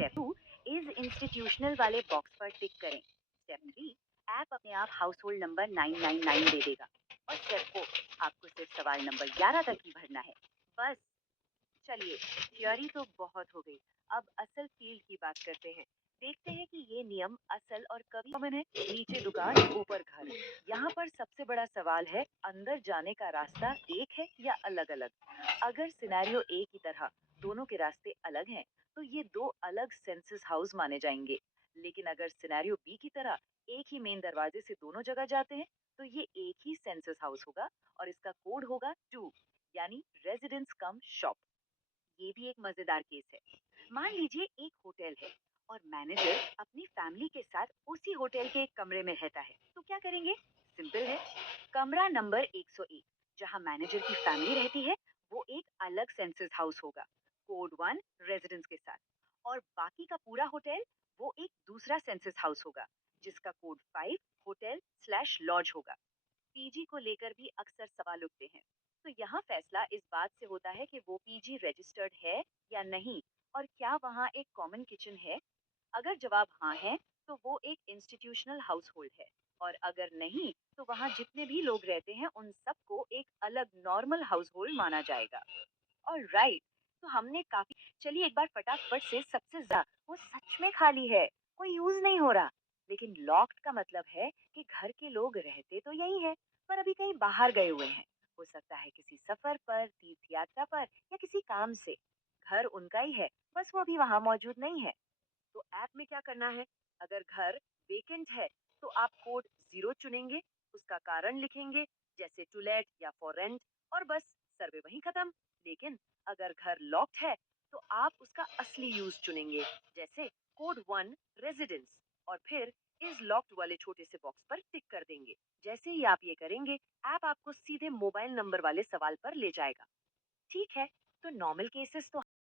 Step 2 is institutional वाले box पर टिक करें। स्टेप 3 ऐप अपने आप हाउस होल्ड नंबर 999 दे देगा। और स्टेप 4 आपको सिर्फ सवाल नंबर 11 तक ही भरना है। बस। चलिए, थियोरी तो बहुत हो गई। अब असल फील्ड की बात करते हैं। देखते हैं कि ये नियम असल और कभी कॉमन है। नीचे दुकान, ऊपर घर। यहाँ पर सबसे बड़ा सवाल है, अंदर जाने का रास्ता एक है या अलग अलग। अगर सिनेरियो ए की तरह दोनों के रास्ते अलग हैं, तो ये दो अलग सेंसस हाउस माने जाएंगे। लेकिन अगर सिनेरियो बी की तरह एक ही मेन दरवाजे से दोनों जगह जाते हैं, तो ये एक ही सेंसस हाउस होगा और इसका कोड होगा 2, यानी रेजिडेंस कम शॉप। ये भी एक मजेदार केस है। मान लीजिए एक होटल है और मैनेजर अपनी फैमिली के साथ उसी होटल के एक कमरे में रहता है, तो क्या करेंगे? सिंपल है। कमरा नंबर 101 जहां मैनेजर की फैमिली रहती है, वो एक अलग सेंसस हाउस होगा, कोड 1 रेजिडेंस के साथ। और बाकी का पूरा होटल वो एक दूसरा सेंसस हाउस होगा, जिसका कोड 5 होटल स्लैश लॉज होगा। पीजी को लेकर भी अक्सर सवाल उठते हैं। तो यहाँ फैसला इस बात से होता है कि वो पीजी रजिस्टर्ड है या नहीं, और क्या वहाँ एक कॉमन किचन है। अगर जवाब हाँ है, तो वो एक इंस्टीट्यूशनल हाउस होल्ड है। और अगर नहीं, तो वहाँ जितने भी लोग रहते हैं उन सबको एक अलग नॉर्मल हाउस होल्ड माना जाएगा। और राइट, तो हमने काफी। चलिए एक बार फटाफट से सबसे ज्यादा, वो सच में खाली है, कोई यूज नहीं हो रहा। लेकिन लॉक्ड का मतलब है कि घर के लोग रहते तो यही है, पर अभी कहीं बाहर गए हुए हैं। हो सकता है किसी सफर पर, तीर्थ यात्रा पर, या किसी काम से। घर उनका ही है, बस वो अभी वहां मौजूद नहीं है। तो ऐप में क्या करना है? अगर घर वेकेंट है, तो आप कोड 0 चुनेंगे, उसका कारण लिखेंगे, जैसे टू लेट या फॉर रेंट, और बस सर्वे वहीं खत्म। लेकिन अगर घर लॉक्ड है, तो आप उसका असली यूज चुनेंगे, जैसे कोड 1 रेजिडेंस, और फिर इज लॉक्ड वाले छोटे से बॉक्स पर टिक कर देंगे। जैसे ही आप ये करेंगे, ऐप आपको सीधे मोबाइल नंबर वाले सवाल पर ले जाएगा। ठीक है, तो नॉर्मल केसेस तो